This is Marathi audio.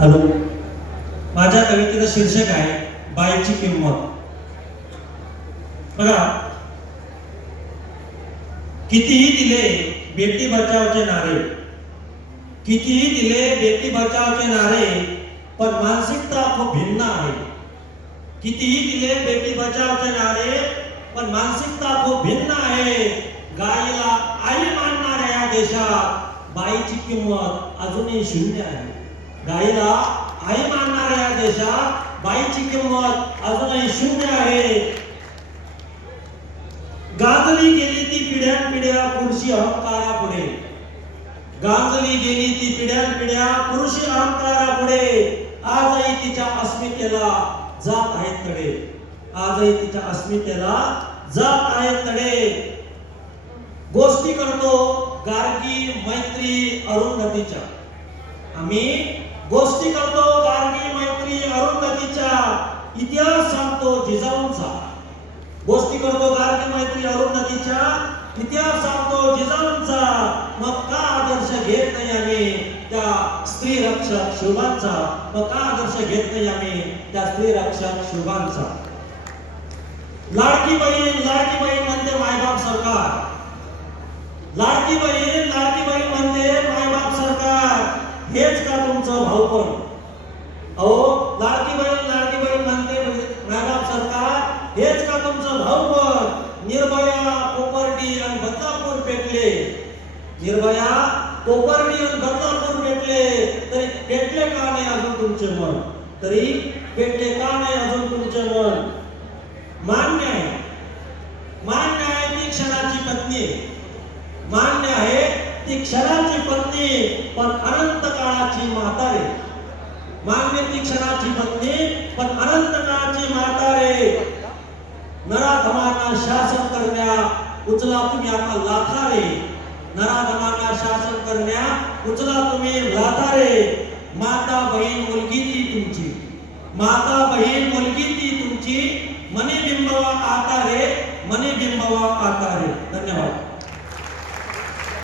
हॅलो. माझ्या कवितेचं शीर्षक आहे बाईची किंमत. बघा. कितीही दिले बेटी बचावचे नारे. कितीही दिले बेटी बचावचे नारे पण मानसिकता खूप भिन्न आहे. कितीही दिले बेटी बचावचे नारे पण मानसिकता खूप भिन्न आहे. गायीला आई मानणाऱ्या या देशात बाईची किंमत अजूनही शून्य आहे. गायीला आई मानणाऱ्या या देशात बाईची किंमत अजूनही शून्य आहे. गाजली गेली ती पिढ्यान पिढ्या पुरुषी अहंकारा पुढे गाजली गेली ती पिढ्यान पिढ्या पुरुषी अहंकारा पुढे आजही तिच्या अस्मितेला जात आहेत तडे. आजही तिच्या अस्मितेला जात आहेत तडे. गोष्टी करतो गार्गी मैत्री अरुंधतीच्या. आम्ही गोष्टी करतो गार्गी मैत्री अरुंधतीच्या इतिहास सांगतो जिजाऊंचा गोष्टी करतो गार्गी मैत्री अरुंधतीच्या इतिहास सांगतो जिजाऊंचा मग का आदर्श घेत नाही आम्ही त्या स्त्री रक्षक शुभांचा? मग का आदर्श घेत नाही आम्ही त्या स्त्री रक्षक शुभांचा? लाडकी बहीण लाडकी बहीण म्हणते मायबाप सरकार लाडकी बहीण लाडकी बहीण म्हणते मायबाप सरकार हेच का तुमचं भाऊपण अहो लाडकी बहीण लाडकी बहीण म्हणते मायबाप सरकार हेच निर्भया कोपर्डी आणि बदलापूर पेटले. निर्भया कोपर्डी आणि बदलापूर पेटले तरी पेटले का नाही अजून तुमचे मन? तरी पेटले का नाही अजून तुमचे मन? मान्य आहे. मान्य आहे ती क्षणाची पत्नी. मान्य आहे ती क्षणाची पत्नी पण अनंत काळात म्हातारे मान्य ती क्षणाची पत्नी पण अनंत काळाची म्हातारे नराधमांना शासन करण्या उचला तुम्ही आता लाथारे. नराधमांना शासन करण्या उचला तुम्ही लाथारे. माता बहीण मुलगी ती तुमची. माता बहीण मुलगी ती तुमची. मने बिंबवा आता रे मनी बिंबवा आता